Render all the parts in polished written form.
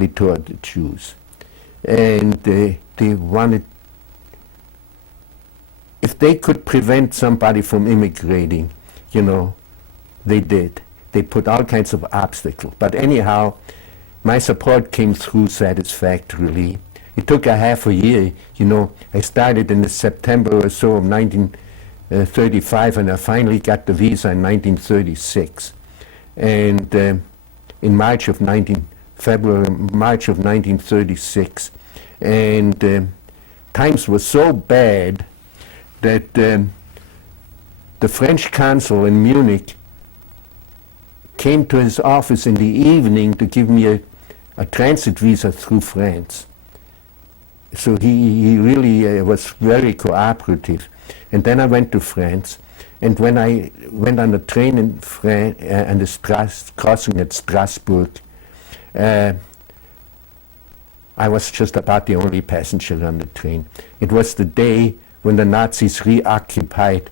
directly toward the Jews. And they wanted, if they could prevent somebody from immigrating, you know, they did. They put all kinds of obstacles. But anyhow, my support came through satisfactorily. It took a half a year, you know. I started in the September or so of 1935, and I finally got the visa in 1936. And in March of 1936. And times were so bad that the French consul in Munich came to his office in the evening to give me a transit visa through France. So he really was very cooperative. And then I went to France, and when I went on the train in France, and the crossing at Strasbourg, I was just about the only passenger on the train. It was the day when the Nazis reoccupied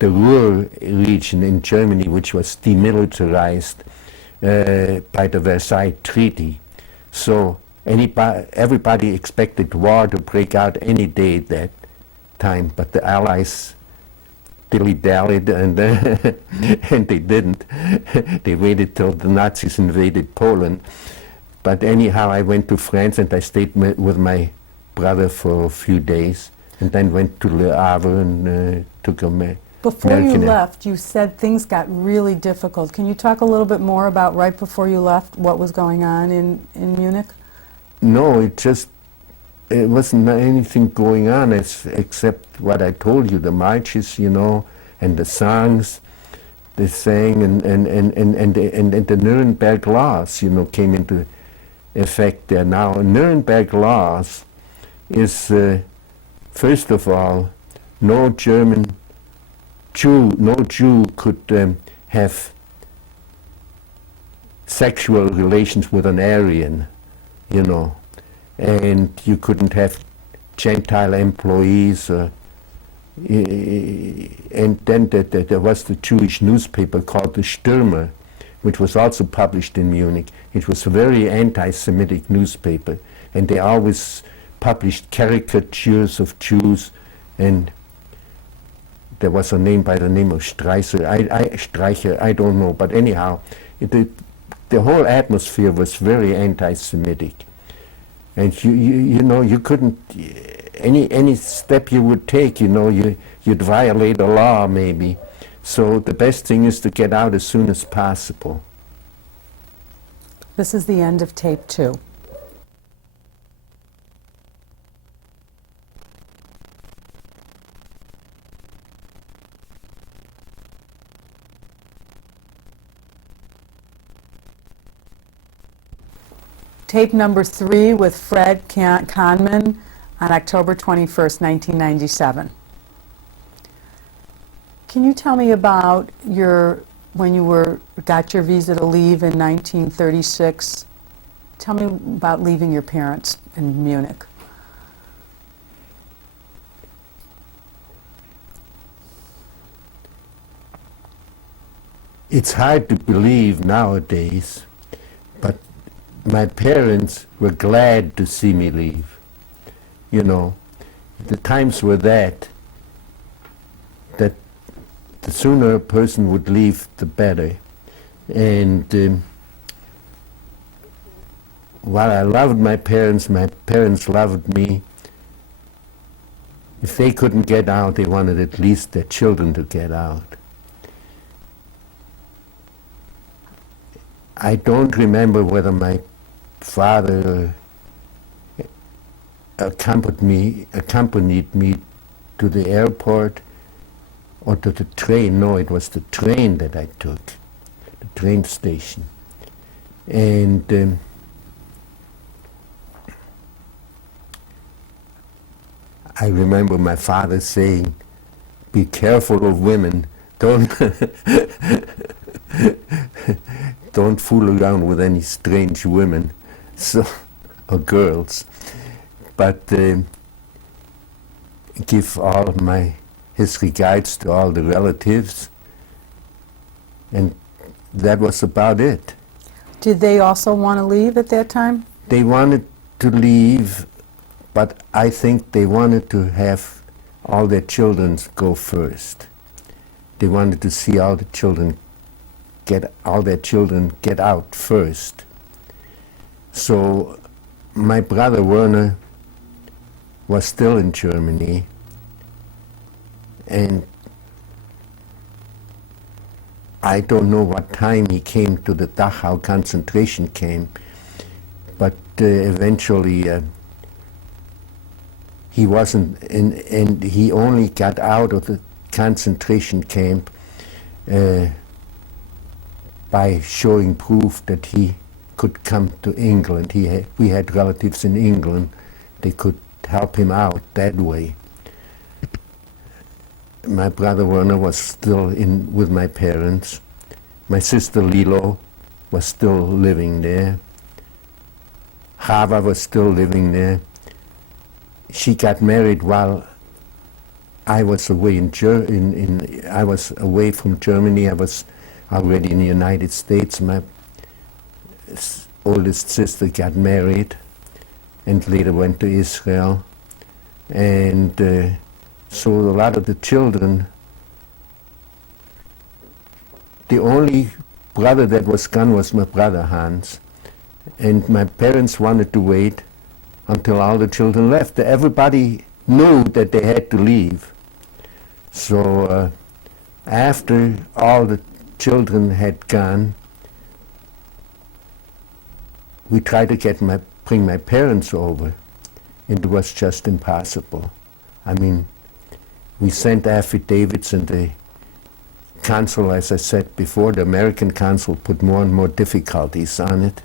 the Ruhr region in Germany, which was demilitarized by the Versailles Treaty. So everybody expected war to break out any day at that time, but the Allies dilly-dallied, and and they didn't. They waited till the Nazis invaded Poland. But anyhow, I went to France, and I stayed with my brother for a few days, and then went to Le Havre and took a Before you left, you said things got really difficult. Can you talk a little bit more about right before you left, what was going on in Munich? No, it wasn't anything going on except what I told you, the marches, you know, and the songs they sang, and the Nuremberg laws, you know, came into effect there. Now, Nuremberg laws is, first of all, no Jew could have sexual relations with an Aryan, you know, and you couldn't have Gentile employees. And then there was the Jewish newspaper called the Stürmer, which was also published in Munich. It was a very anti-Semitic newspaper, and they always published caricatures of Jews, and there was a name by the name of Streicher, I don't know, but anyhow, the whole atmosphere was very anti-Semitic. And you know, you couldn't, any step you would take, you know, you'd violate a law maybe. So the best thing is to get out as soon as possible. This is the end of tape 2. Tape number 3 with Fred Cahnmann on October 21st, 1997. Can you tell me about when you got your visa to leave in 1936? Tell me about leaving your parents in Munich. It's hard to believe nowadays, but my parents were glad to see me leave. You know, the times were that the sooner a person would leave, the better. And while I loved my parents loved me. If they couldn't get out, they wanted at least their children to get out. I don't remember whether my father accompanied me to the airport or to the train. No, it was the train that I took, the train station. And I remember my father saying, "Be careful of women, don't don't fool around with any strange women," so, or girls. But give all his regards to all the relatives, and that was about it. Did they also want to leave at that time? They wanted to leave, but I think they wanted to have all their children go first. They wanted to see all their children get out first. So my brother Werner was still in Germany, and I don't know what time he came to the Dachau concentration camp, but eventually he wasn't, and he only got out of the concentration camp by showing proof that he could come to England. We had relatives in England. They could help him out that way. My brother Werner was still with my parents. My sister Lilo was still living there. Hava was still living there. She got married while I was away I was away from Germany. I was already in the United States. My oldest sister got married and later went to Israel. And so a lot of the children, the only brother that was gone was my brother Hans. And my parents wanted to wait until all the children left. Everybody knew that they had to leave. So after all the children had gone, we tried to bring my parents over. It was just impossible. I mean, we sent affidavits, and the consul, as I said before, the American consul put more and more difficulties on it.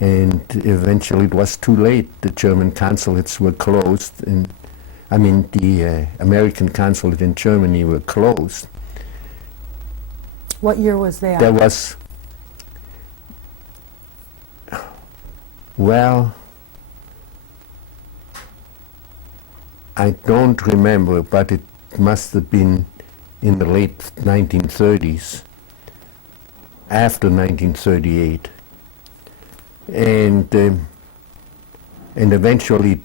And eventually it was too late. The German consulates were closed, the American consulate in Germany were closed. What year was that? There was, well, I don't remember, but it must have been in the late 1930s, after 1938. And eventually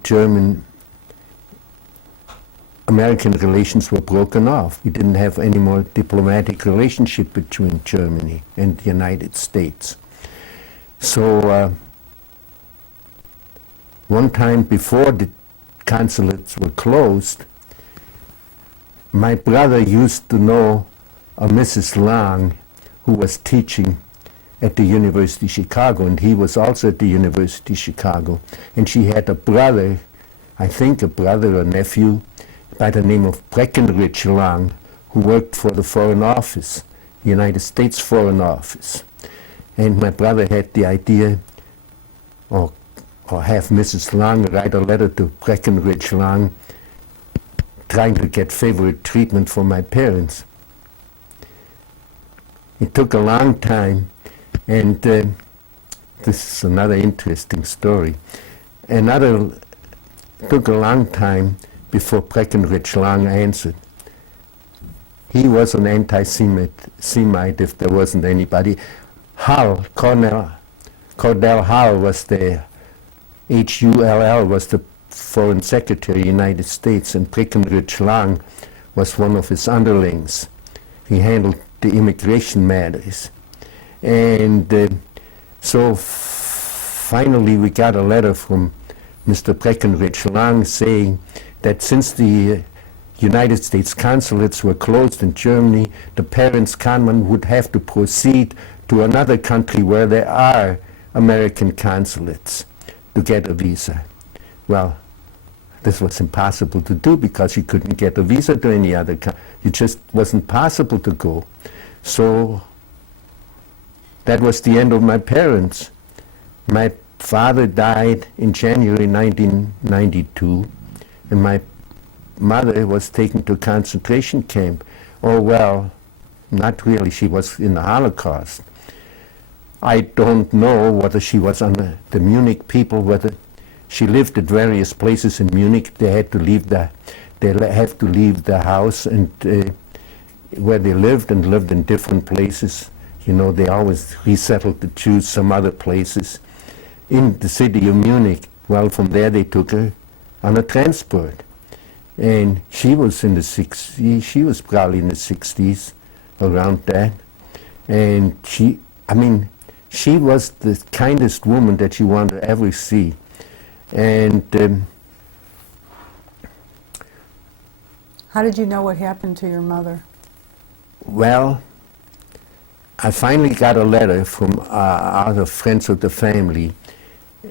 American relations were broken off. We didn't have any more diplomatic relationship between Germany and the United States. So one time before the consulates were closed, my brother used to know a Mrs. Long who was teaching at the University of Chicago, and he was also at the University of Chicago. And she had a brother, I think a brother or nephew, by the name of Breckenridge Long, who worked for the Foreign Office, the United States Foreign Office. And my brother had the idea, or have Mrs. Long write a letter to Breckenridge Long, trying to get favorite treatment for my parents. It took a long time, and this is another interesting story. It took a long time before Breckenridge Long answered. He was an anti-Semite if there wasn't anybody. Cordell Hull was there. Hull was the Foreign Secretary of the United States, and Breckenridge Long was one of his underlings. He handled the immigration matters. And so finally we got a letter from Mr. Breckenridge Long saying that since the United States consulates were closed in Germany, the parents Cahnmann would have to proceed to another country where there are American consulates to get a visa. Well, this was impossible to do because you couldn't get a visa to any other country. It just wasn't possible to go. So that was the end of my parents. My father died in January 1992, and my mother was taken to a concentration camp. Oh, well, not really. She was in the Holocaust. I don't know whether she was under the Munich people, whether she lived at various places in Munich. They had to leave the house and where they lived, and lived in different places. You know, they always resettled the Jews some other places. in the city of Munich. Well, from there they took her on a transport. And she was in the 60s, she was probably in the 60s, around that. And she was the kindest woman that you want to ever see. And how did you know what happened to your mother? Well, I finally got a letter from other friends of the family,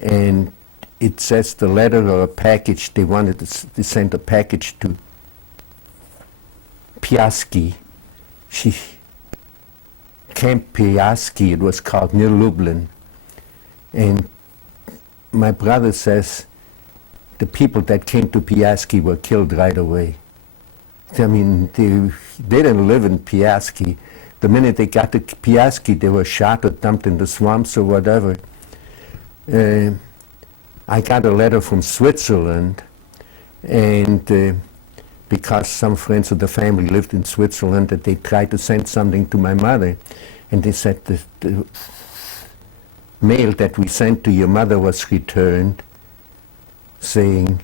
and it says the letter or a package, they wanted to send a package to Piaski. Camp Piaski, it was called, near Lublin. And my brother says the people that came to Piaski were killed right away. I mean, they didn't live in Piaski. The minute they got to Piaski, they were shot or dumped in the swamps or whatever. I got a letter from Switzerland, and because some friends of the family lived in Switzerland, that they tried to send something to my mother, and they said the mail that we sent to your mother was returned, saying,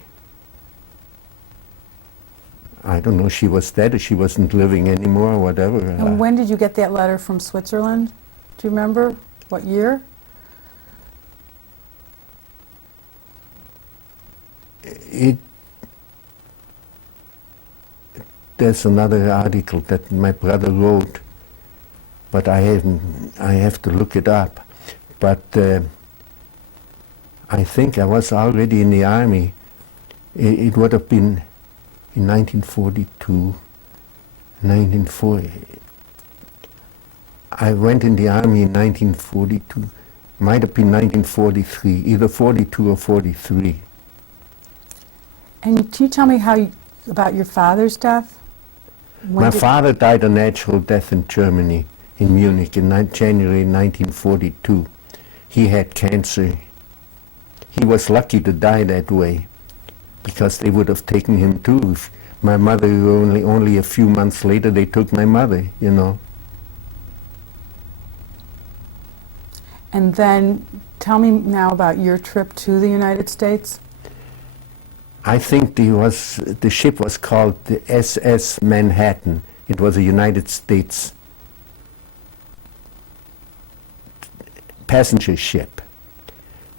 I don't know, she was dead or she wasn't living anymore or whatever. And when did you get that letter from Switzerland? Do you remember what year? There's another article that my brother wrote, but I have to look it up. But I think I was already in the army. It would have been in 1942, 1940. I went in the army in 1942. Might have been 1943, either 42 or 43. And can you tell me about your father's death? My father died a natural death in Germany, in Munich, in January 1942. He had cancer. He was lucky to die that way, because they would have taken him too. My mother, only a few months later, they took my mother, you know. And then tell me now about your trip to the United States. I think the ship was called the SS Manhattan. It was a United States passenger ship.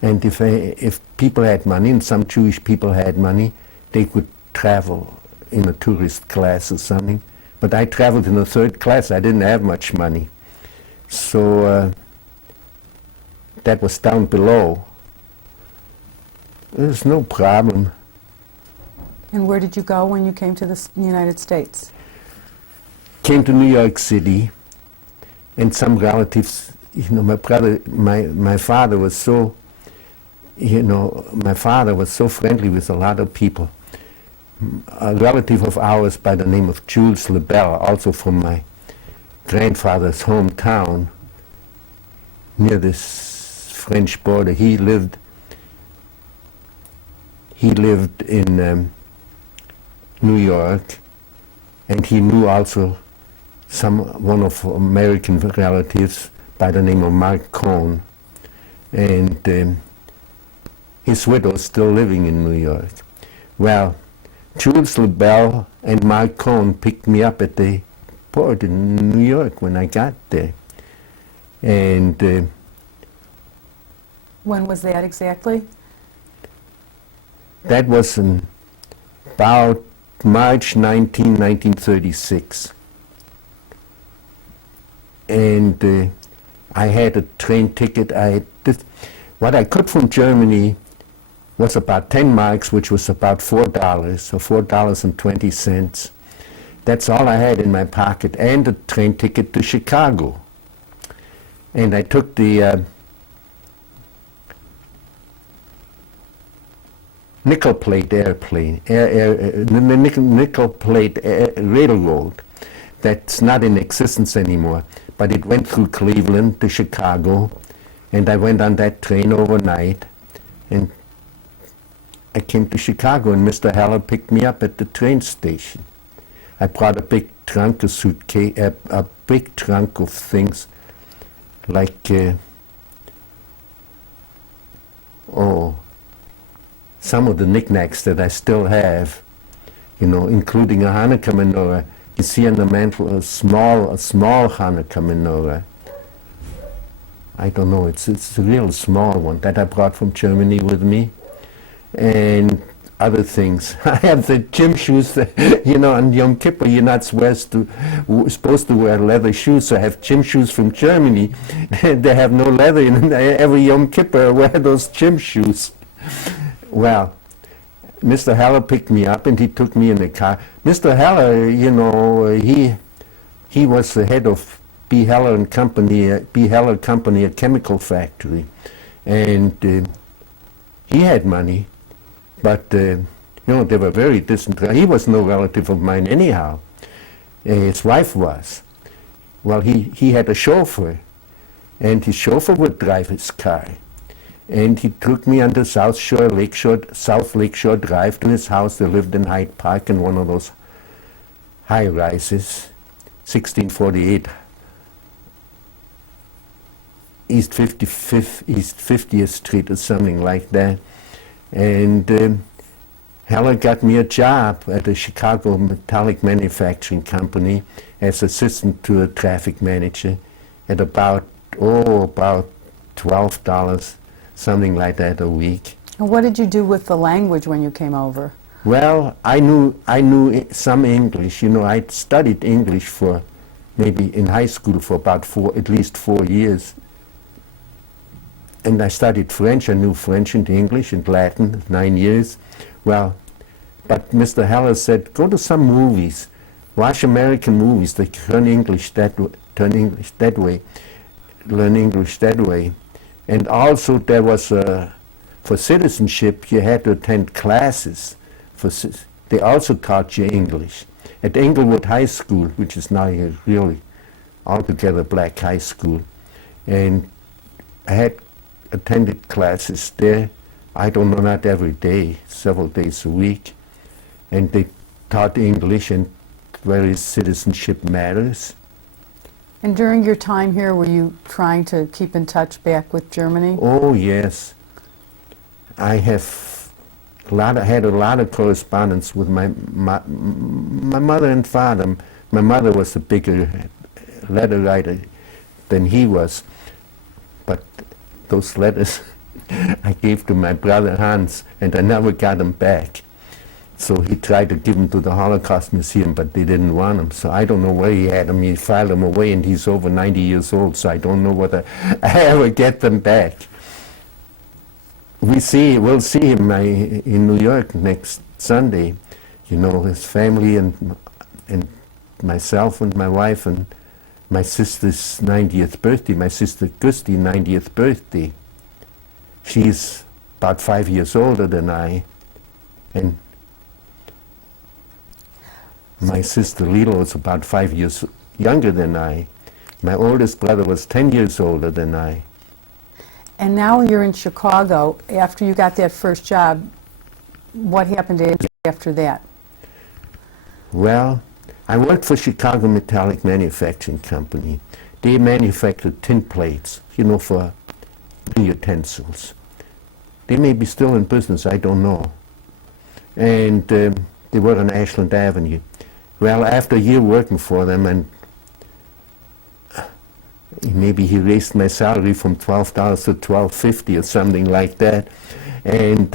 And if people had money, and some Jewish people had money, they could travel in a tourist class or something. But I traveled in the third class. I didn't have much money. So that was down below. There's no problem. And where did you go when you came to the United States? Came to New York City, and some relatives, you know, my father was so, you know, my father was so friendly with a lot of people. A relative of ours by the name of Jules Lebel, also from my grandfather's hometown, near this French border, he lived in New York, and he knew also one of American relatives by the name of Mark Cohn, and his widow is still living in New York. Well, Jules Lebel and Mark Cohn picked me up at the port in New York when I got there. And when was that exactly? That was in about March 19, 1936. And I had a train ticket. What I could from Germany was about 10 marks, which was about $4, or $4.20. That's all I had in my pocket, and a train ticket to Chicago. And I took the nickel plate airplane, nickel plate railroad that's not in existence anymore, but it went through Cleveland to Chicago, and I went on that train overnight, and I came to Chicago, and Mr. Heller picked me up at the train station. I brought a big trunk, a big trunk of things, like some of the knickknacks that I still have, you know, including a Hanukkah menorah. You see on the mantle a small Hanukkah menorah. I don't know, it's a real small one that I brought from Germany with me. And other things. I have the gym shoes, you know, on Yom Kippur you're not supposed to wear leather shoes, so I have gym shoes from Germany. They have no leather in them. Every Yom Kippur I wear those gym shoes. Well, Mr. Heller picked me up and he took me in the car. Mr. Heller, you know, he was the head of B. Heller and Company, B. Heller Company, a chemical factory. And he had money. But, you know, they were very distant. He was no relative of mine anyhow. His wife was. Well, he had a chauffeur, and his chauffeur would drive his car. And he took me on the South Lakeshore Drive to his house. They lived in Hyde Park in one of those high-rises, 1648 East 50th Street or something like that. And Heller got me a job at a Chicago metallic manufacturing company as assistant to a traffic manager at about $12, something like that a week. And what did you do with the language when you came over? Well, I knew some English. You know, I'd studied English for maybe in high school for about at least 4 years. And I studied French. I knew French and English and Latin, 9 years. Well, but Mr. Heller said, go to some movies, watch American movies. They learn English that way. And also there was for citizenship, you had to attend classes. They also taught you English. At Englewood High School, which is now a really altogether black high school. And I had attended classes there, I don't know, not every day, several days a week. And they taught English and various citizenship matters. And during your time here, were you trying to keep in touch back with Germany? Oh, yes. I have had a lot of correspondence with my mother and father. My mother was a bigger letter writer than he was, but those letters I gave to my brother Hans, and I never got them back. So he tried to give them to the Holocaust Museum, but they didn't want them. So I don't know where he had them. He filed them away, and he's over 90 years old, so I don't know whether I ever get them back. We'll see him in New York next Sunday. You know, his family and myself and my wife and my sister's 90th birthday, my sister Gusti 90th birthday. She's about 5 years older than I, and my sister Lilo is about 5 years younger than I. My oldest brother was 10 years older than I. And now you're in Chicago. After you got that first job, what happened after that? Well, I worked for Chicago Metallic Manufacturing Company. They manufactured tin plates, you know, for utensils. They may be still in business, I don't know. And they were on Ashland Avenue. Well, after a year working for them, and maybe he raised my salary from $12 to $12.50 or something like that. And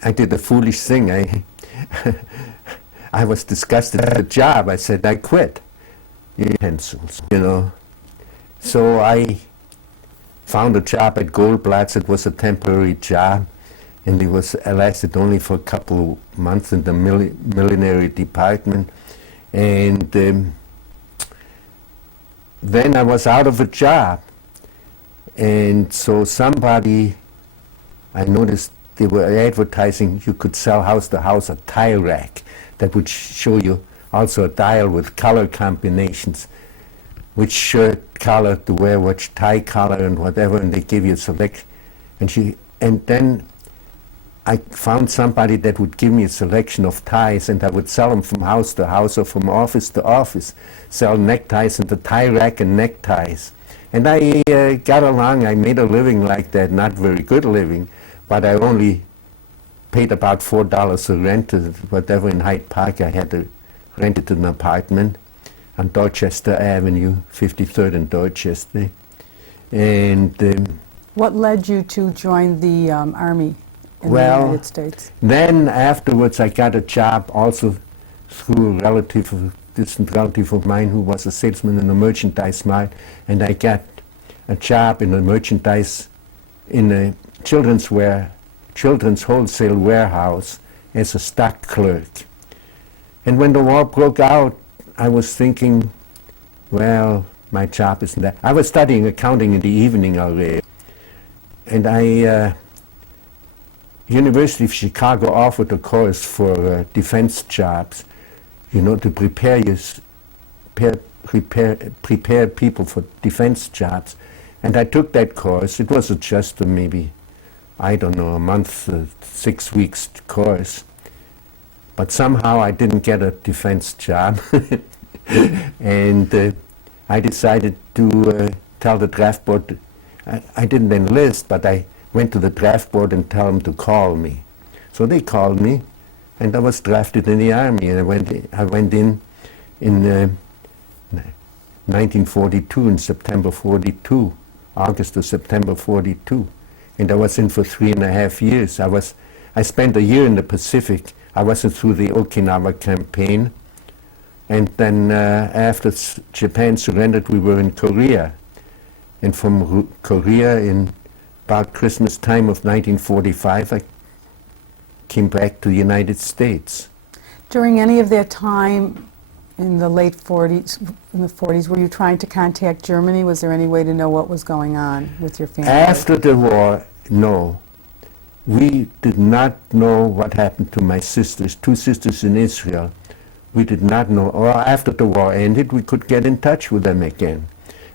I did a foolish thing. I was disgusted at the job. I said, I quit. Utensils, you know. So I found a job at Goldblatt's. It was a temporary job, and it lasted only for a couple of months in the millinery department. And then I was out of a job. And so I noticed they were advertising you could sell house to house a tie rack that would show you also a dial with color combinations, which shirt color to wear, which tie color and whatever, and they give you a select. And then I found somebody that would give me a selection of ties, and I would sell them from house to house or from office to office, sell neckties and the tie rack and neckties. And I got along. I made a living like that, not very good living, but I only paid about $4 a rent, whatever, in Hyde Park. I had to rent an apartment on Dorchester Avenue, 53rd and Dorchester. And what led you to join the Army in the United States? Then afterwards I got a job also through a distant relative of mine who was a salesman in a merchandise mart, and I got a job in a merchandise in a children's wholesale warehouse as a stock clerk. And when the war broke out, I was thinking, well, my job isn't that. I was studying accounting in the evening already, and University of Chicago offered a course for defense jobs, you know, to prepare people for defense jobs. And I took that course. It was just maybe, I don't know, a month, 6 weeks course. But somehow I didn't get a defense job. And I decided to tell the draft board, I didn't enlist, but I went to the draft board and tell them to call me. So they called me, and I was drafted in the Army. And I went in 1942, in September 42, August to September 42. And I was in for 3.5 years. I spent a year in the Pacific. I wasn't through the Okinawa campaign. And then after Japan surrendered, we were in Korea. And from Korea, in about Christmas time of 1945, I came back to the United States. During any of that time in the late 40s, were you trying to contact Germany? Was there any way to know what was going on with your family? After the war, no. We did not know what happened to my sisters, 2 sisters in Israel. We did not know. Or after the war ended, we could get in touch with them again.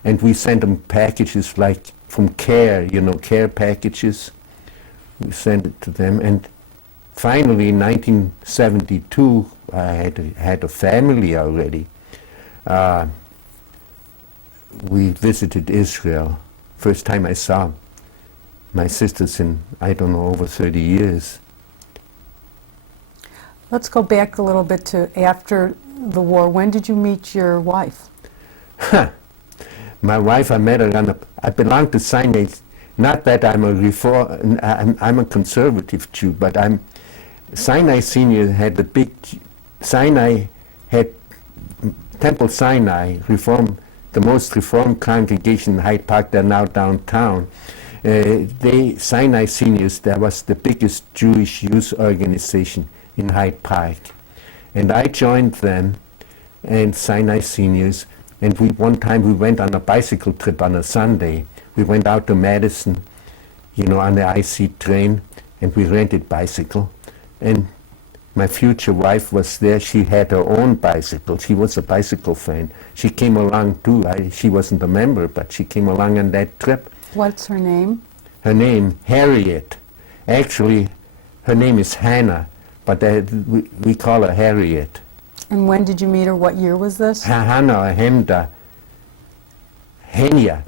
And we sent them packages like from CARE, you know, CARE packages. We sent it to them. And finally, in 1972, I had a family already. We visited Israel. First time I saw my sisters in, I don't know, over 30 years. Let's go back a little bit to after the war. When did you meet your wife? My wife, I met her I belong to Sinai. Not that I'm I'm a conservative Jew, but Sinai Senior had the big, Sinai had Temple Sinai, the most reformed congregation in Hyde Park. They're now downtown. Sinai Seniors, that was the biggest Jewish youth organization in Hyde Park. And I joined them and Sinai Seniors, and one time we went on a bicycle trip on a Sunday. We went out to Madison, you know, on the IC train, and we rented bicycle. And my future wife was there. She had her own bicycle. She was a bicycle fan. She came along too. She wasn't a member, but she came along on that trip. What's her name? Her name, Harriet. Actually, her name is Hannah, but we call her Harriet. And when did you meet her? What year was this? Hannah or Hemda. Henya.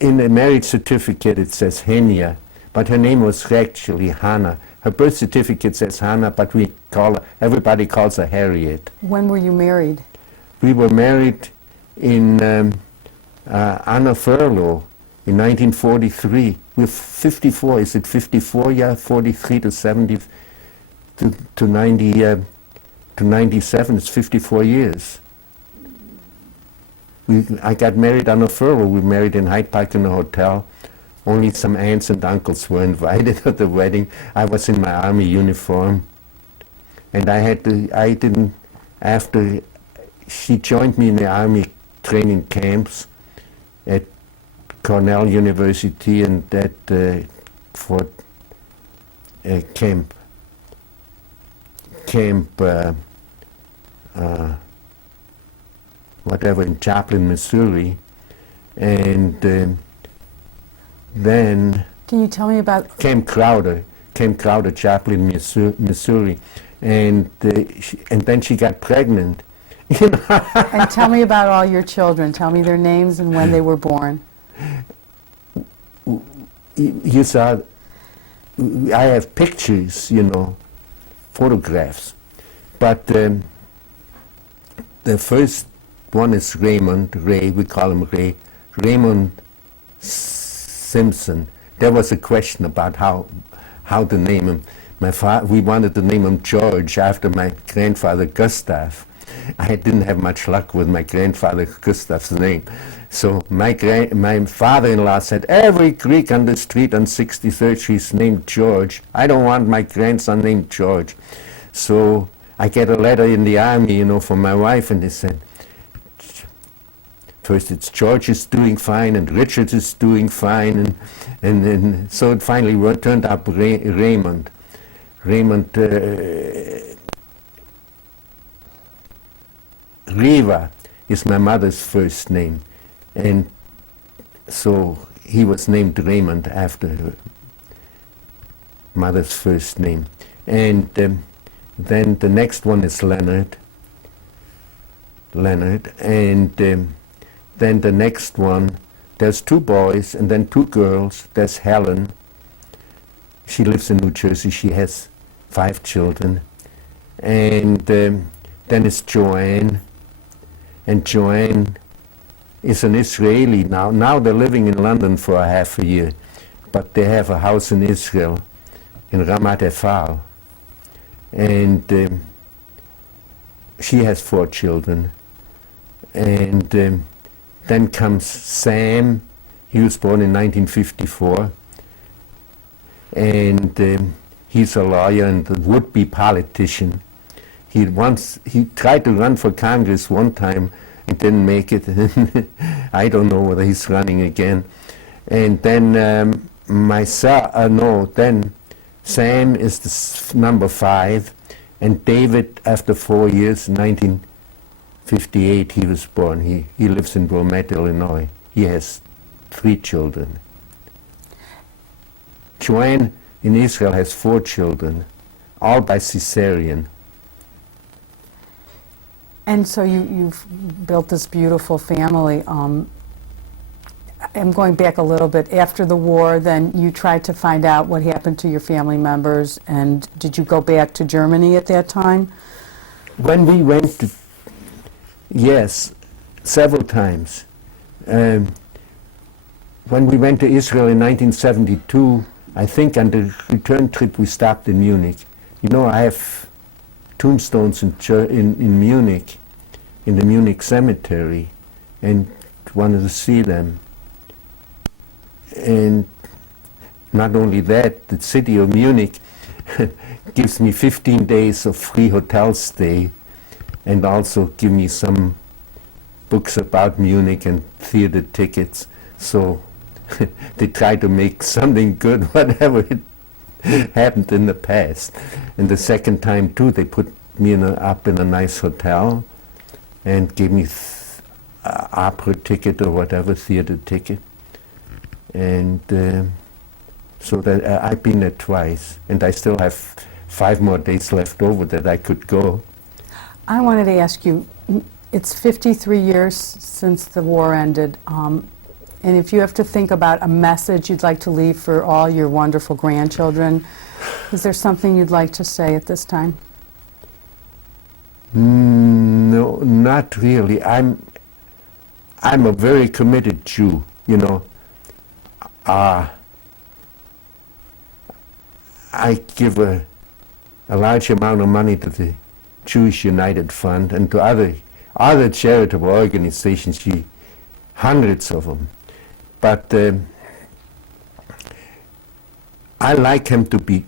In the marriage certificate it says Henya, but her name was actually Hannah. Her birth certificate says Hannah, but everybody calls her Harriet. When were you married? We were married in on a furlough in 1943. We're 54. Is it 54? Yeah, 43 to 70 to 90 to 97. It's 54 years. I got married on a furlough. We married in Hyde Park in a hotel. Only some aunts and uncles were invited at the wedding. I was in my Army uniform, and after she joined me in the Army training camps at Cornell University and at Fort Camp whatever, in Joplin, Missouri. And then Can you tell me about... Camp Crowder Chapel in Missouri. And then she got pregnant. You know? And tell me about all your children. Tell me their names and when they were born. You saw, I have pictures, you know, photographs. But the first one is Ray, we call him Ray, Raymond Simpson. There was a question about how to name him. We wanted to name him George after my grandfather Gustav. I didn't have much luck with my grandfather Gustav's name. So my father-in-law said, every Greek on the street on 63rd Street is named George. I don't want my grandson named George. So I get a letter in the army, you know, from my wife, and they said, first it's George is doing fine and Richard is doing fine, and then so it finally turned up Raymond. Riva is my mother's first name, and so he was named Raymond after her mother's first name. And then the next one is Leonard, and then the next one, there's 2 boys and then 2 girls. There's Helen. She lives in New Jersey. She has 5 children. And then it's Joanne. And Joanne is an Israeli now. Now they're living in London for a half a year. But they have a house in Israel, in Ramat Efal. And she has 4 children. And then comes Sam. He was born in 1954. And he's a lawyer and a would-be politician. He tried to run for Congress one time and didn't make it. I don't know whether he's running again. And then then Sam is the number 5, and David, after 4 years, 1958, he was born. He lives in Wilmette, Illinois. He has 3 children. Joanne in Israel has 4 children, all by cesarean. And so you've built this beautiful family. I'm going back a little bit. After the war, then you tried to find out what happened to your family members, and did you go back to Germany at that time? When we went to, yes, several times. When we went to Israel in 1972, I think on the return trip we stopped in Munich. You know, I have tombstones in Munich, in the Munich cemetery, and wanted to see them. And not only that, the city of Munich gives me 15 days of free hotel stay, and also give me some books about Munich and theater tickets. So they try to make something good, whatever it happened in the past. And the second time too, they put me up in a nice hotel and gave me opera ticket or whatever, theater ticket. And so that I've been there twice, and I still have 5 more days left over that I could go. I wanted to ask you, it's 53 years since the war ended, and if you have to think about a message you'd like to leave for all your wonderful grandchildren, is there something you'd like to say at this time? No, not really. I'm a very committed Jew, you know. I give a large amount of money to the Jewish United Fund and to other charitable organizations, hundreds of them. But I like them to be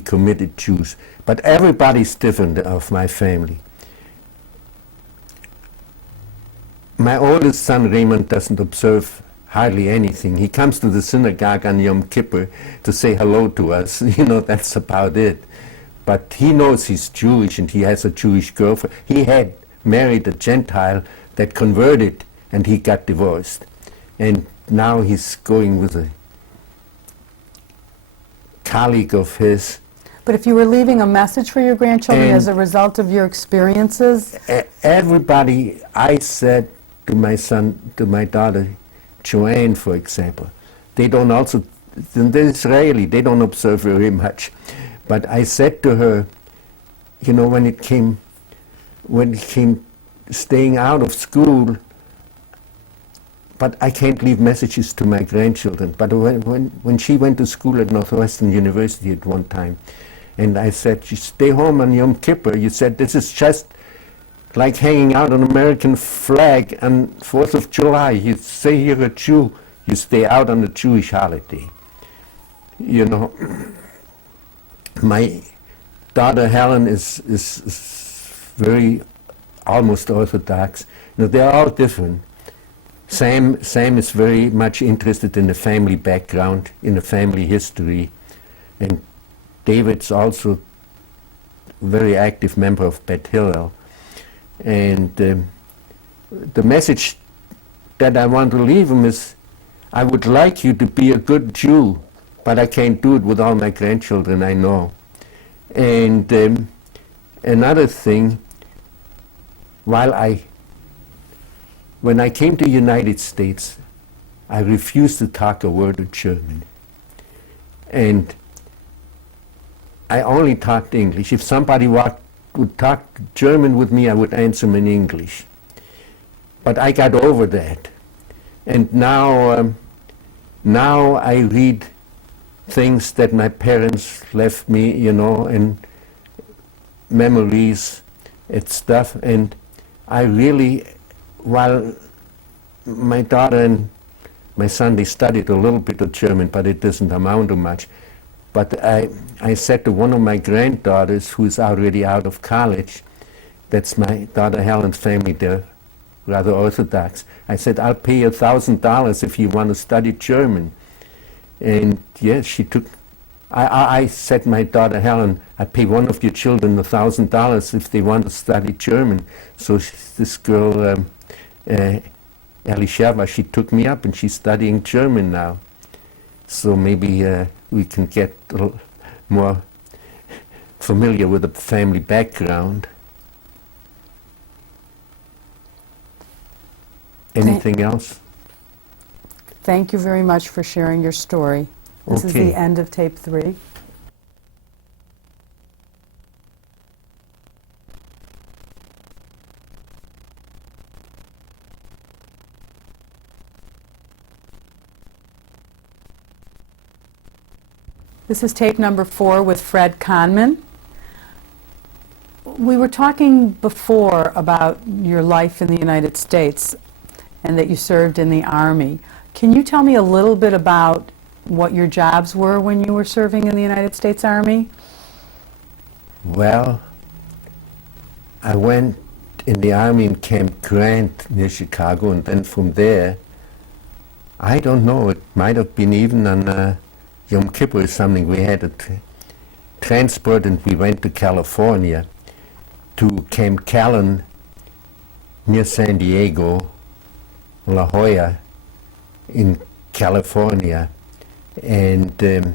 committed Jews. But everybody's different of my family. My oldest son Raymond doesn't observe hardly anything. He comes to the synagogue on Yom Kippur to say hello to us. You know, that's about it. But he knows he's Jewish and he has a Jewish girlfriend. He had married a Gentile that converted and he got divorced. And now he's going with a colleague of his. But if you were leaving a message for your grandchildren And as a result of your experiences, Everybody, I said to my son, to my daughter, Joanne, for example, they don't also, they're Israeli, they don't observe very much. But I said to her, you know, when it came staying out of school, but I can't leave messages to my grandchildren. But when she went to school at Northwestern University at one time, and I said, you stay home on Yom Kippur, you said, this is just like hanging out an American flag on 4th of July. You say you're a Jew, you stay out on the Jewish holiday. You know, my daughter Helen is very almost Orthodox. You know, they're all different. Sam is very much interested in the family background, in the family history, and David's also a very active member of Beth Hillel. And the message that I want to leave him is, I would like you to be a good Jew, but I can't do it with all my grandchildren, I know. And another thing, when I came to the United States, I refused to talk a word of German. And I only talked English. If somebody would talk German with me, I would answer them in English. But I got over that. And now I read things that my parents left me, you know, and memories and stuff. And I really, while my daughter and my son, they studied a little bit of German, but it doesn't amount to much. But I said to one of my granddaughters, who's already out of college, that's my daughter Helen's family, they're rather Orthodox. I said, I'll pay you $1,000 if you want to study German. And yes, she took, I said to my daughter Helen, I pay one of your children $1,000 if they want to study German. So this girl, Elisheva, she took me up and she's studying German now. So maybe we can get a little more familiar with the family background. Anything else? thank you very much for sharing your story. This is the end of tape 3. This is tape number 4 with Fred Cahnmann. We were talking before about your life in the United States and that you served in the Army. Can you tell me a little bit about what your jobs were when you were serving in the United States Army? Well, I went in the Army in Camp Grant near Chicago, and then from there, I don't know, it might have been even on Yom Kippur or something. We had a transport and we went to California, to Camp Callan near San Diego, La Jolla in California. And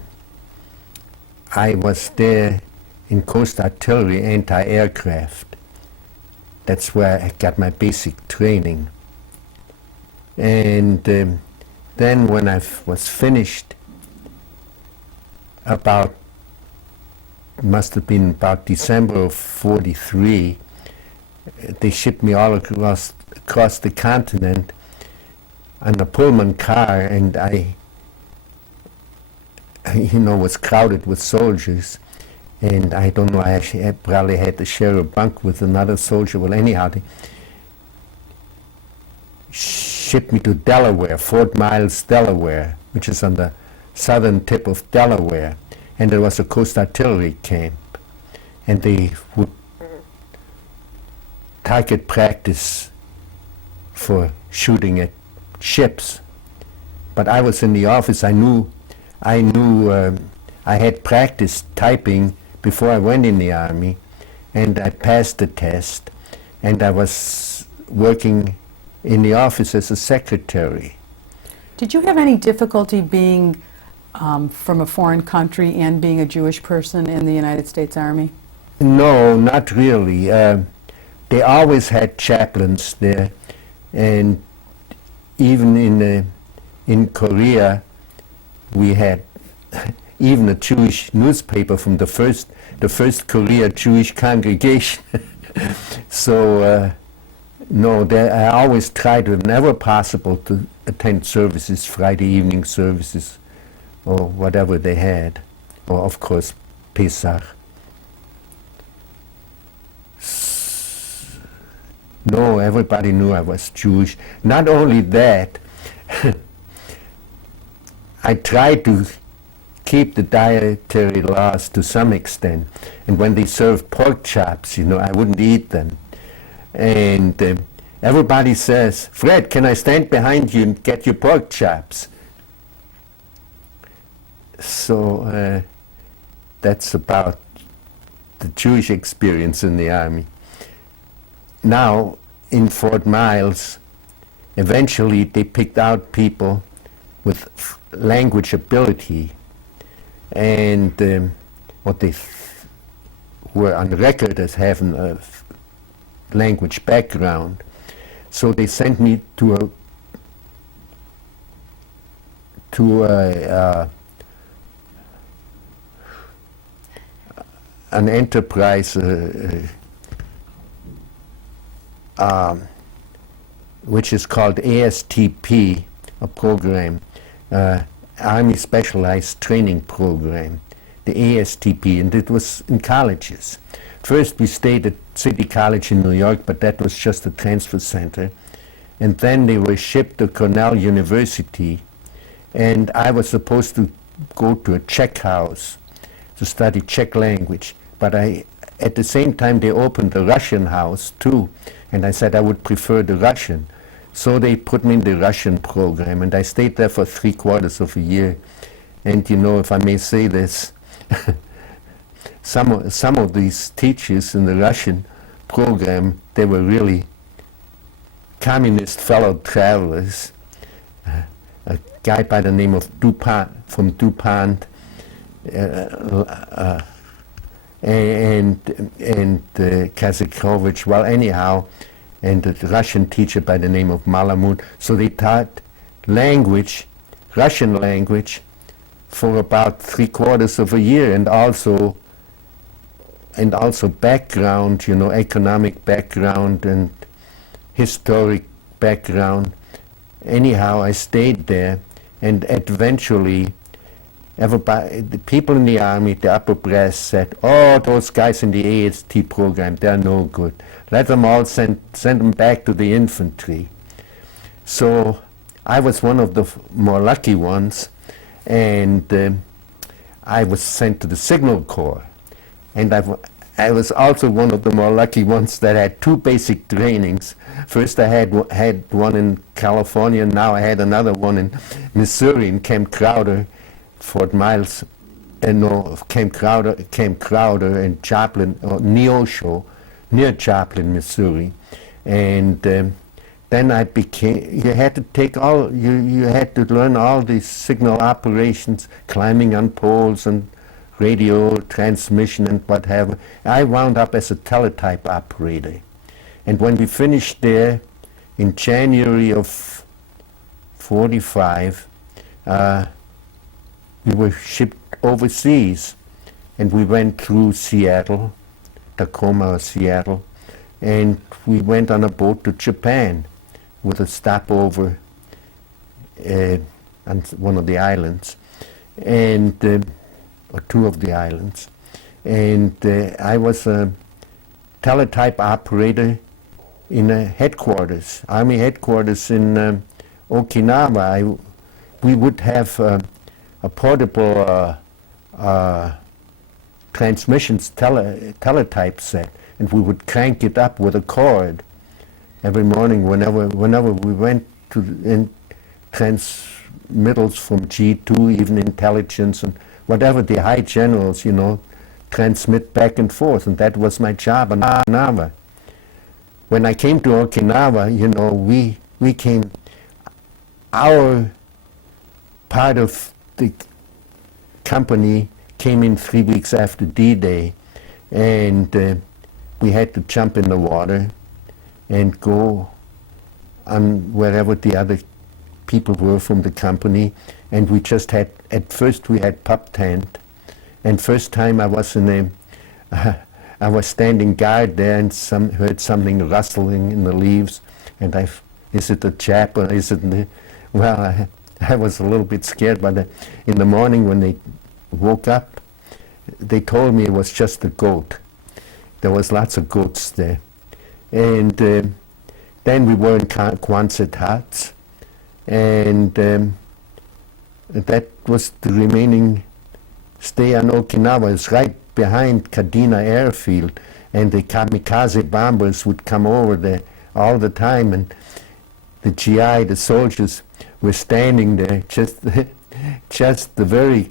I was there in Coast Artillery anti-aircraft. That's where I got my basic training. And then when I was finished, must have been about December of '43, they shipped me all across the continent on a Pullman car, and I was crowded with soldiers, and I don't know, I probably had to share a bunk with another soldier. Well, anyhow, they shipped me to Delaware, Fort Miles, Delaware, which is on the southern tip of Delaware, and there was a Coast Artillery camp, and they would target practice for shooting at ships. But I was in the office. I knew I had practiced typing before I went in the Army, and I passed the test, and I was working in the office as a secretary. Did you have any difficulty being from a foreign country and being a Jewish person in the United States Army? No, not really. They always had chaplains there, and even in Korea, we had even a Jewish newspaper from the first Korea Jewish congregation. So no, I always tried, whenever possible, to attend services, Friday evening services, or whatever they had, or of course Pesach. No, everybody knew I was Jewish. Not only that, I tried to keep the dietary laws to some extent. And when they served pork chops, I wouldn't eat them. And everybody says, "Fred, can I stand behind you and get your pork chops?" So that's about the Jewish experience in the Army. Now, in Fort Miles, eventually they picked out people with language ability, and what they were on record as having a language background. So they sent me to an enterprise which is called ASTP, a program, Army Specialized Training Program, the ASTP, and it was in colleges. First we stayed at City College in New York, but that was just a transfer center. And then they were shipped to Cornell University, and I was supposed to go to a Czech house to study Czech language, but at the same time they opened the Russian house too, and I said I would prefer the Russian. So they put me in the Russian program, and I stayed there for 3/4 of a year. And if I may say this, some of these teachers in the Russian program, they were really communist fellow travelers. A guy by the name of Dupont, from Dupont, and Kazakovich, well, anyhow, and a Russian teacher by the name of Malamud. So they taught language, Russian language, for about 3/4 of a year, and also background, economic background and historic background. Anyhow, I stayed there, and eventually everybody, the people in the Army, the upper brass said, "Oh, those guys in the AST program, they're no good. Let them all send them back to the infantry." So I was one of the more lucky ones, and I was sent to the Signal Corps. And I was also one of the more lucky ones that had 2 basic trainings. First I had one in California, and now I had another one in Missouri, in Camp Crowder, Fort Miles, Camp Crowder and Joplin, or Neosho, near Joplin, Missouri. And then you had to you had to learn all these signal operations, climbing on poles and radio transmission and what have you. I wound up as a teletype operator. And when we finished there in January of 45, we were shipped overseas, and we went through Seattle, Tacoma or Seattle, and we went on a boat to Japan with a stopover on one of the islands, and or 2 of the islands. And I was a teletype operator in a headquarters, Army headquarters in Okinawa. We would have a portable transmissions teletype set, and we would crank it up with a cord every morning whenever we went to transmittals from G2, even intelligence and whatever the high generals, transmit back and forth, and that was my job in Okinawa. When I came to Okinawa, we came, our part of the company came in 3 weeks after D-Day, and we had to jump in the water and go on wherever the other people were from the company. And we just had, at first we had pup tent, and first time I was in a, I was standing guard there and heard something rustling in the leaves, and is it a Jap or is it, well, I was a little bit scared, but in the morning when they woke up, they told me it was just a goat. There was lots of goats there. And then we were in Quonset huts, and that was the remaining stay on Okinawa. It's right behind Kadena Airfield, and the kamikaze bombers would come over there all the time, and the GI, the soldiers, were standing there just the very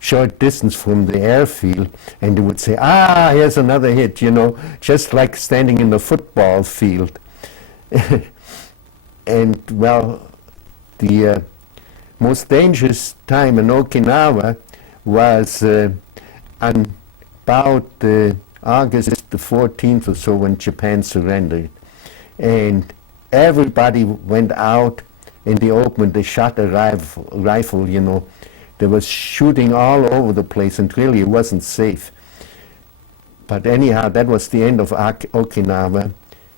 short distance from the airfield, and they would say, "Ah, here's another hit," you know, just like standing in the football field. And well, the most dangerous time in Okinawa was on about August the 14th or so, when Japan surrendered. And everybody went out in the open. They shot a rifle, you know. There was shooting all over the place, and really it wasn't safe. But anyhow, that was the end of Okinawa.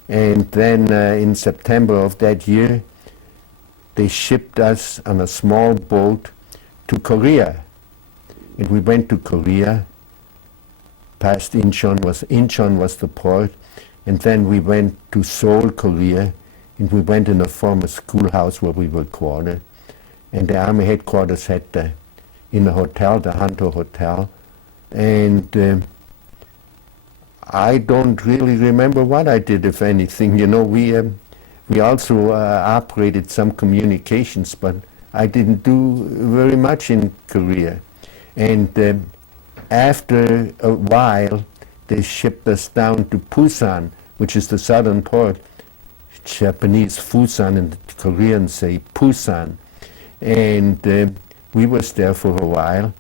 And then in September of that year, they shipped us on a small boat to Korea. And we went to Korea, past Incheon was the port, and then we went to Seoul, Korea, and we went in a former schoolhouse where we were quartered. And the Army headquarters had in a hotel, the Hanto Hotel, and I don't really remember what I did, if anything. You know, we also operated some communications, but I didn't do very much in Korea. And after a while, they shipped us down to Busan, which is the southern port. Japanese Fusan, and the Koreans say Busan. And we was there for a while.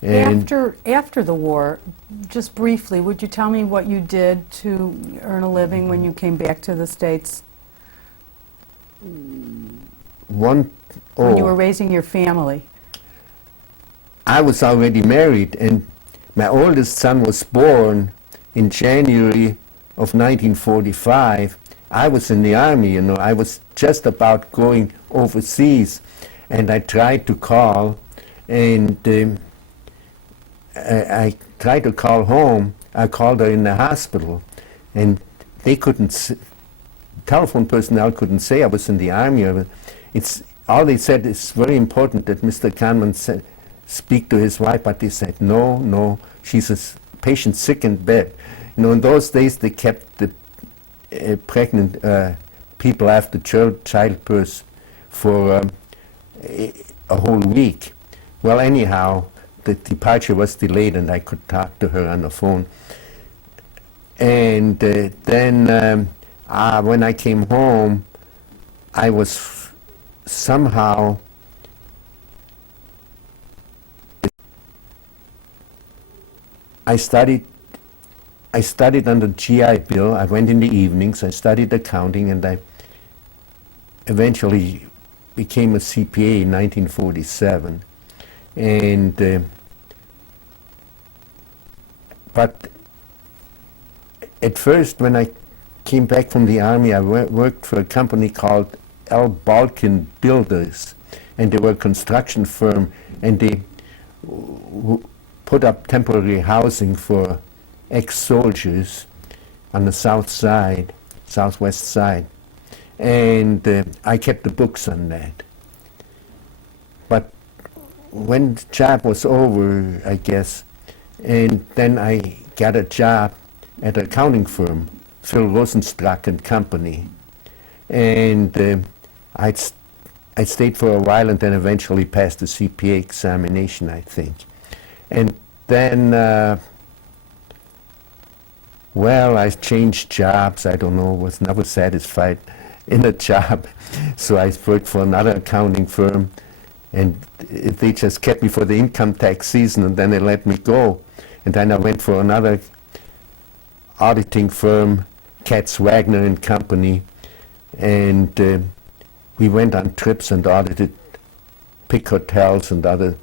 And after the war, just briefly, would you tell me what you did to earn a living when you came back to the States? When you were raising your family? I was already married, and my oldest son was born in January of 1945. I was in the Army, you know. I was just about going overseas, and I tried to call, and I tried to call home. I called her in the hospital, and they couldn't, telephone personnel couldn't say I was in the Army. It's all they said is very important that Mr. Cahnmann speak to his wife, but they said, no, she's a patient sick in bed. You know, in those days they kept the pregnant people after childbirth for a whole week. Well, anyhow, the departure was delayed, and I could talk to her on the phone. And then when I came home, I was somehow I studied on the GI Bill. I went in the evenings. I studied accounting, and I eventually became a CPA in 1947. And but at first, when I came back from the Army, I worked for a company called L. Balkin Builders, and they were a construction firm, and they put up temporary housing for ex-soldiers on the southwest side, and I kept the books on that. But when the job was over, I guess, and then I got a job at an accounting firm, Phil Rosenstruck and Company, and I stayed for a while, and then eventually passed the CPA examination, I think. And then, well, I changed jobs. I don't know, was never satisfied in a job. So I worked for another accounting firm, And they just kept me for the income tax season, and then they let me go. And then I went for another auditing firm, Katz Wagner and Company, and we went on trips and audited Pick hotels and other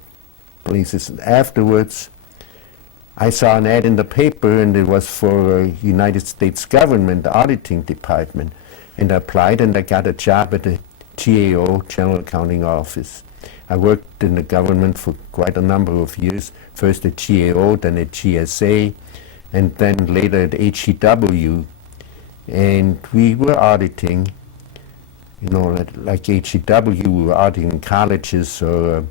places. And afterwards, I saw an ad in the paper, and it was for United States government auditing department. And I applied, and I got a job at the GAO, General Accounting Office. I worked in the government for quite a number of years, first at GAO, then at GSA, and then later at HEW. And we were auditing, you know, like HEW, we were auditing colleges or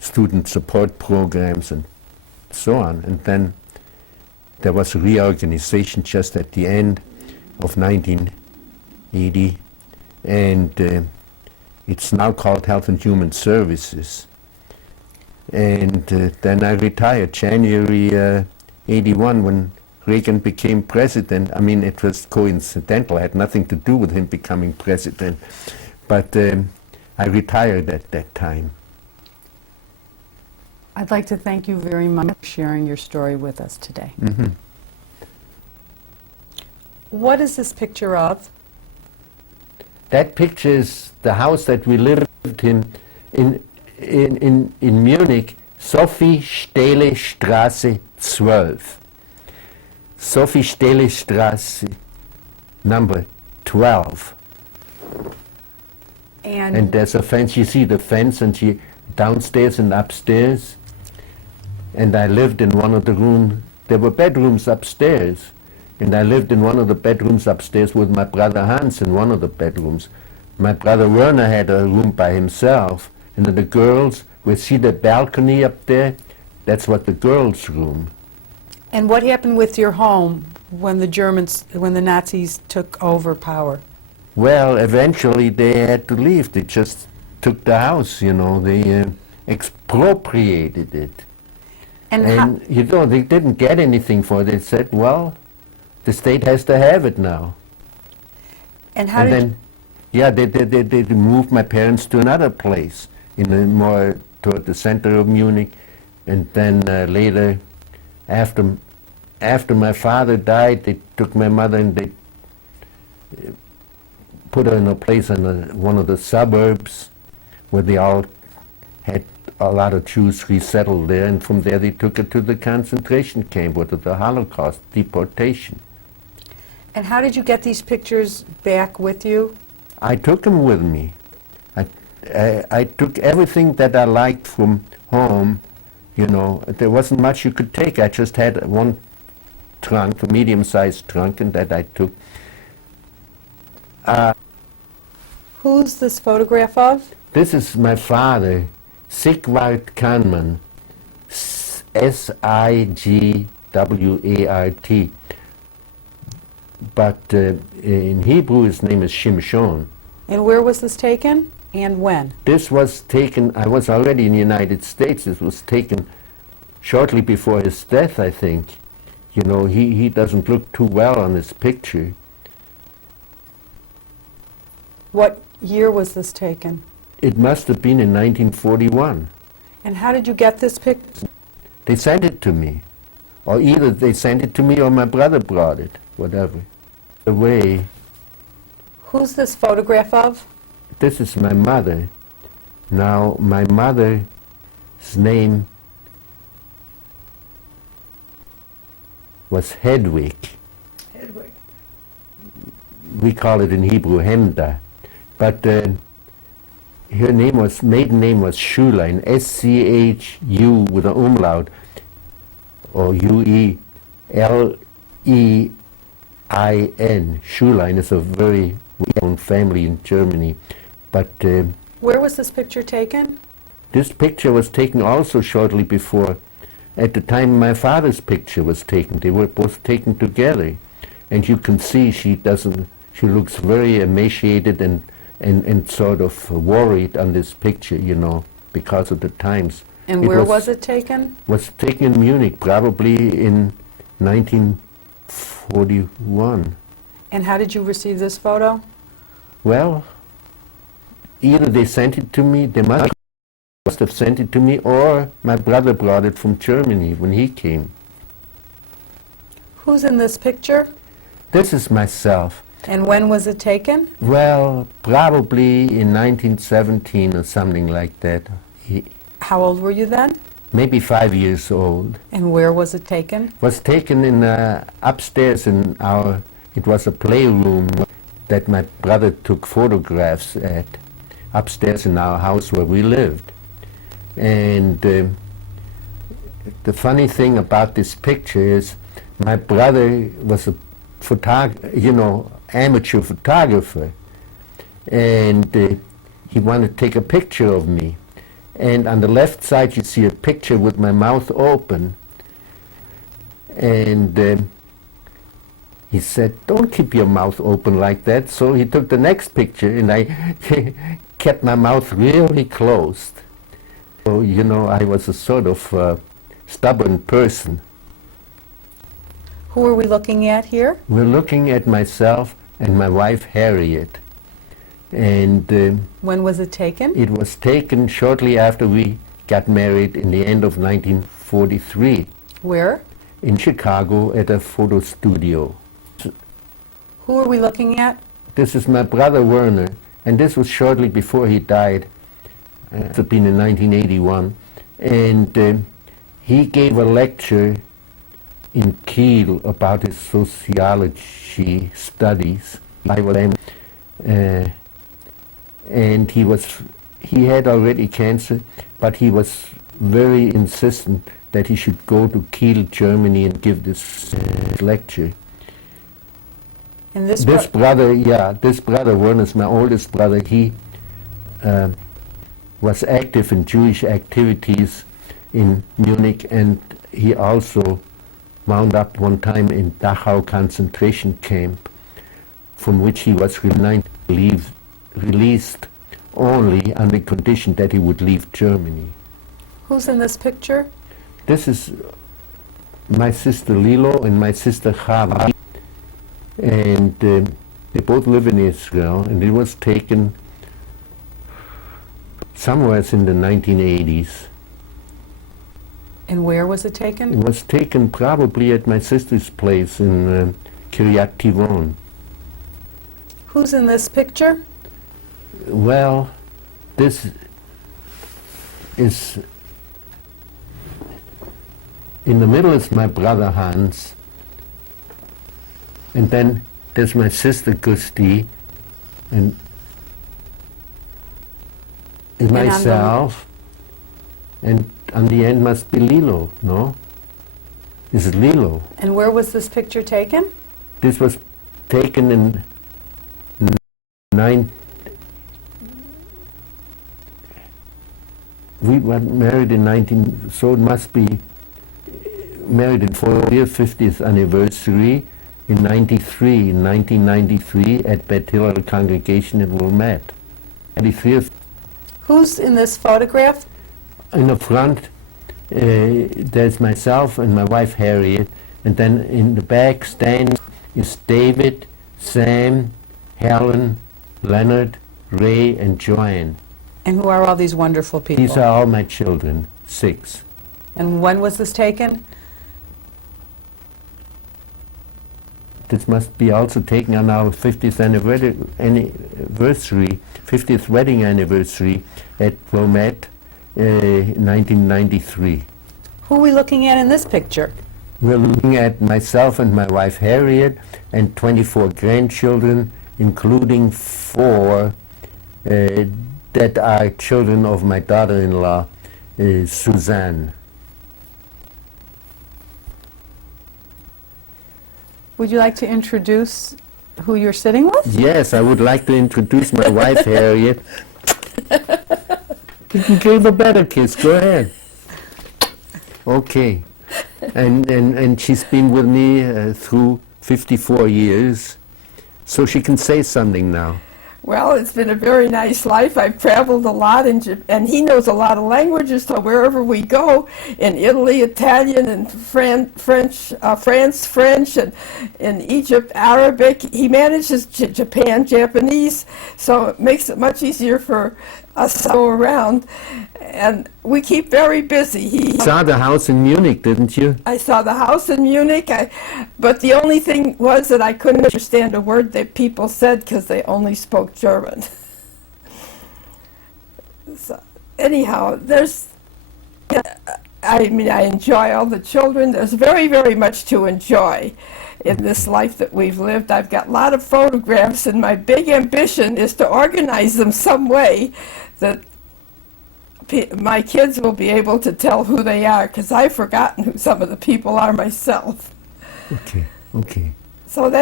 student support programs and so on. And then there was a reorganization just at the end of 1980, and it's now called Health and Human Services. And then I retired January 81 when Reagan became president. I mean, it was coincidental. I had nothing to do with him becoming president. But I retired at that time. I'd like to thank you very much for sharing your story with us today. Mm-hmm. What is this picture of? That picture is the house that we lived in Munich, Sophie Stehle Straße 12. Sophie Stehle Straße, number 12. And there's a fence, you see the fence, and she downstairs and upstairs. And I lived in one of the rooms. There were bedrooms upstairs. And I lived in one of the bedrooms upstairs with my brother Hans in one of the bedrooms. My brother Werner had a room by himself. And then the girls, we see the balcony up there, that's what the girls' room. And what happened with your home when the Nazis took over power? Well, eventually they had to leave. They just took the house, you know. They expropriated it. And you know, they didn't get anything for it. They said, well, the state has to have it now. And how did they moved my parents to another place, more toward the center of Munich. And then later, after my father died, they took my mother and they put her in a place in one of the suburbs where they all had a lot of Jews resettled there, and from there they took her to the concentration camp or to the Holocaust, deportation. And how did you get these pictures back with you? I took them with me. I took everything that I liked from home, you know. There wasn't much you could take. I just had one trunk, a medium-sized trunk, and that I took. Who's this photograph of? This is my father, Sigvard Cahnmann, S-I-G-W-A-R-T. But in Hebrew his name is Shimshon. And where was this taken and when? This was taken, I was already in the United States. This was taken shortly before his death, I think. You know, he doesn't look too well on this picture. What year was this taken? It must have been in 1941. And how did you get this picture? They sent it to me. Or either they sent it to me or my brother brought it, whatever. Away. Who's this photograph of? This is my mother. Now, my mother's name was Hedwig. Hedwig. We call it in Hebrew Hemda. But her maiden name was Schulein, S-C-H-U with an umlaut, or U-E-L-E-I-N. Schulein is a very well-known family in Germany. But where was this picture taken? This picture was taken also shortly before. At the time my father's picture was taken, they were both taken together. And you can see she looks very emaciated and sort of worried on this picture, you know, because of the times. And where was it taken? Was taken in Munich, probably in 1941. And how did you receive this photo? Well, either they sent it to me, they must must have sent it to me, or my brother brought it from Germany when he came. Who's in this picture? This is myself. And when was it taken? Well, probably in 1917 or something like that. How old were you then? Maybe 5 years old. And where was it taken? It was taken in upstairs in our, it was a playroom that my brother took photographs at, upstairs in our house where we lived. And the funny thing about this picture is my brother was a amateur photographer, and he wanted to take a picture of me. And on the left side you see a picture with my mouth open, and he said, "Don't keep your mouth open like that." So he took the next picture, and I kept my mouth really closed. So, I was a sort of stubborn person. Who are we looking at here? We're looking at myself and my wife Harriet. And when was it taken? It was taken shortly after we got married in the end of 1943. Where? In Chicago at a photo studio. Who are we looking at? This is my brother Werner, and this was shortly before he died. It had been in 1981. And he gave a lecture in Kiel about his sociology studies. I was and he had already cancer, but he was very insistent that he should go to Kiel, Germany, and give this lecture. And this brother, Werner's my oldest brother. He was active in Jewish activities in Munich, and he also wound up one time in Dachau concentration camp, from which he was released only on the condition that he would leave Germany. Who's in this picture? This is my sister Lilo and my sister Chava, and they both live in Israel, and it was taken somewhere in the 1980s. And where was it taken? It was taken probably at my sister's place in Kiryat Tivon. Who's in this picture? Well, this is, in the middle is my brother Hans, and then there's my sister Gusti, and myself, and on the end must be Lilo, no? This is Lilo. And where was this picture taken? This was taken in we were married in 19, so it must be married in 50th anniversary in 1993 at Beth Hillel congregation in Wilmette. Who's in this photograph? In the front, there's myself and my wife Harriet, and then in the back stand is David, Sam, Helen, Leonard, Ray, and Joanne. And who are all these wonderful people? These are all my children, 6. And when was this taken? This must be also taken on our 50th wedding anniversary at Wilmette, 1993. Who are we looking at in this picture? We're looking at myself and my wife Harriet and 24 grandchildren, including 4 that are children of my daughter-in-law, Suzanne. Would you like to introduce who you're sitting with? Yes, I would like to introduce my wife Harriet. You can give a better kiss, go ahead. Okay. And she's been with me through 54 years, so she can say something now. Well, it's been a very nice life. I've traveled a lot, and he knows a lot of languages, so wherever we go, in Italy, Italian, and France, French, and in Egypt, Arabic. He manages Japan, Japanese, so it makes it much easier for us to go around. And we keep very busy. You saw the house in Munich, didn't you? I saw the house in Munich, but the only thing was that I couldn't understand a word that people said because they only spoke German. So, anyhow, I enjoy all the children. There's very, very much to enjoy in this life that we've lived. I've got a lot of photographs, and my big ambition is to organize them some way that my kids will be able to tell who they are, because I've forgotten who some of the people are myself. Okay, okay. So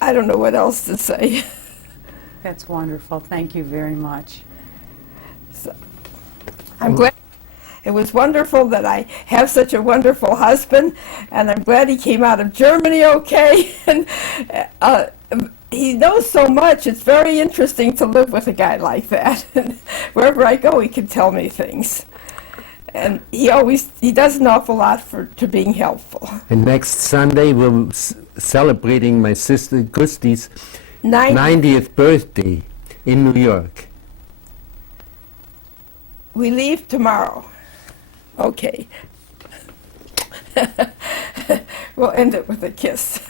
I don't know what else to say. That's wonderful. Thank you very much. So, I'm glad. It was wonderful that I have such a wonderful husband, and I'm glad he came out of Germany okay. And he knows so much. It's very interesting to live with a guy like that. And wherever I go, he can tell me things. And he does an awful lot to being helpful. And next Sunday we're celebrating my sister Gusti's 90th birthday in New York. We leave tomorrow. Okay. We'll end it with a kiss.